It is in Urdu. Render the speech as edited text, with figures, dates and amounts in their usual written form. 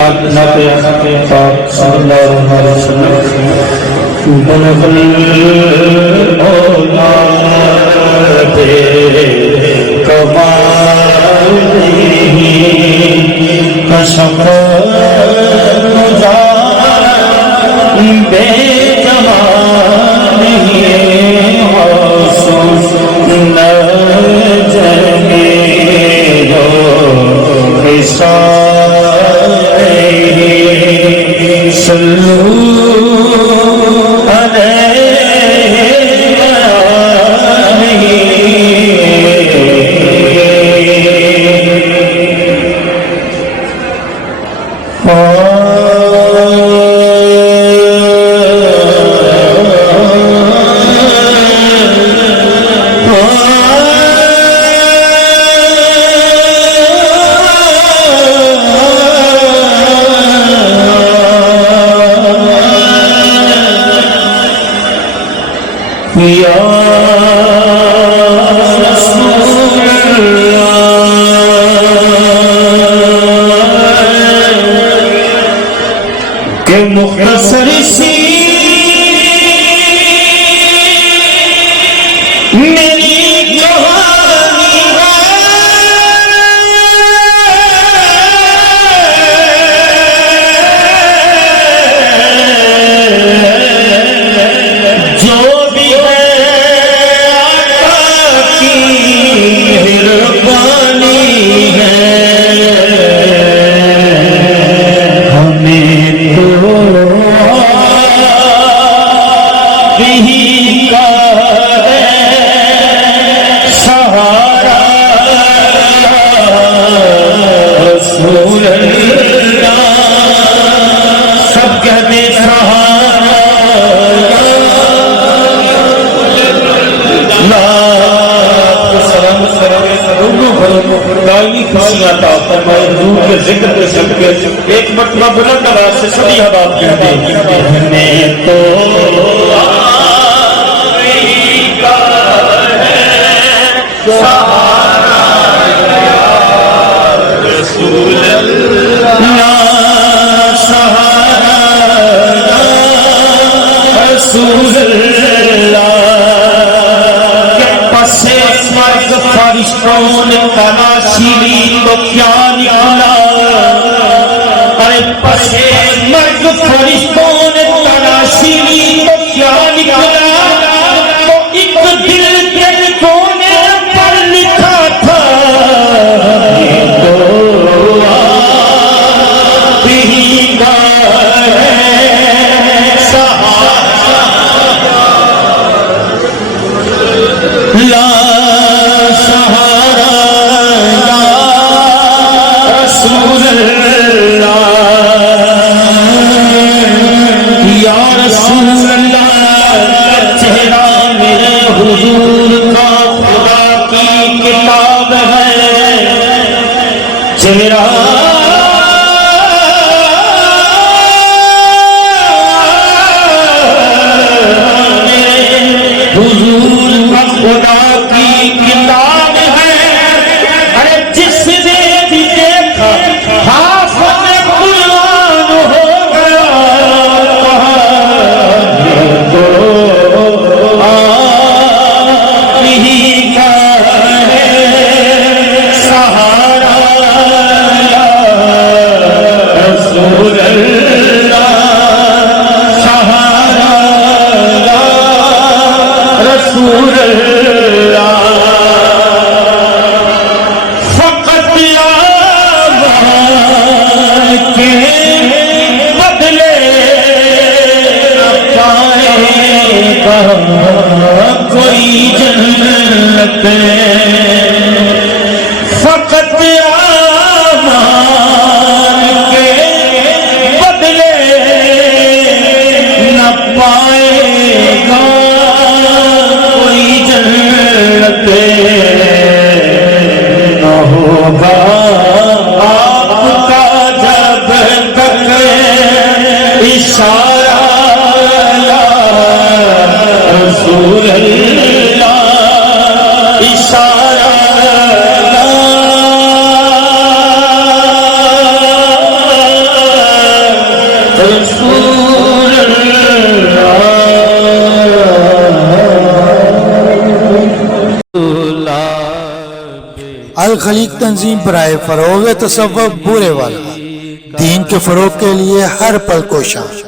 صلی اللہ علیہ وسلم بلغ اولاد کمالہ کشف مزار بے جمالہ حسن جمیل خصال صلو مختصر سی میری کہانی جو بھی ہے آقا کی مہربانی ہے ہمیں تو ذکر کے سب کے ایک مرتبہ بلند آواز سے سبھی حباب کہتے ہیں ہمیں تو آئی کا ہے سہارا رسول اللہ سہارا رسول اللہ کہ پسے مرگ فرشتوں نے تلاشی تو کیا نکلا پسے مرگ فرشتوں نے تلاشی تو کیا نکلا تو ایک دل کے کونے پر لکھا تھا یہ تو آپ ہی کا ہے سہارا لا سہارا لا رسول چہرہ حضور کا خدا کی کتاب ہے ارے جس نے بھی دیکھا حافظ قرآن ہو گیا یہ تو آپ ہی کا ہے سہارا رسول اللہ سہارا رسول اللہ فقط آباد کے بدلے پائے گا کوئی جنت فقط اشارہ رسول اللہ اشارہ الخلیق تنظیم برائے فروغ تصوف بورے والا، دین کے فروغ کے لیے ہر پل کوشاں۔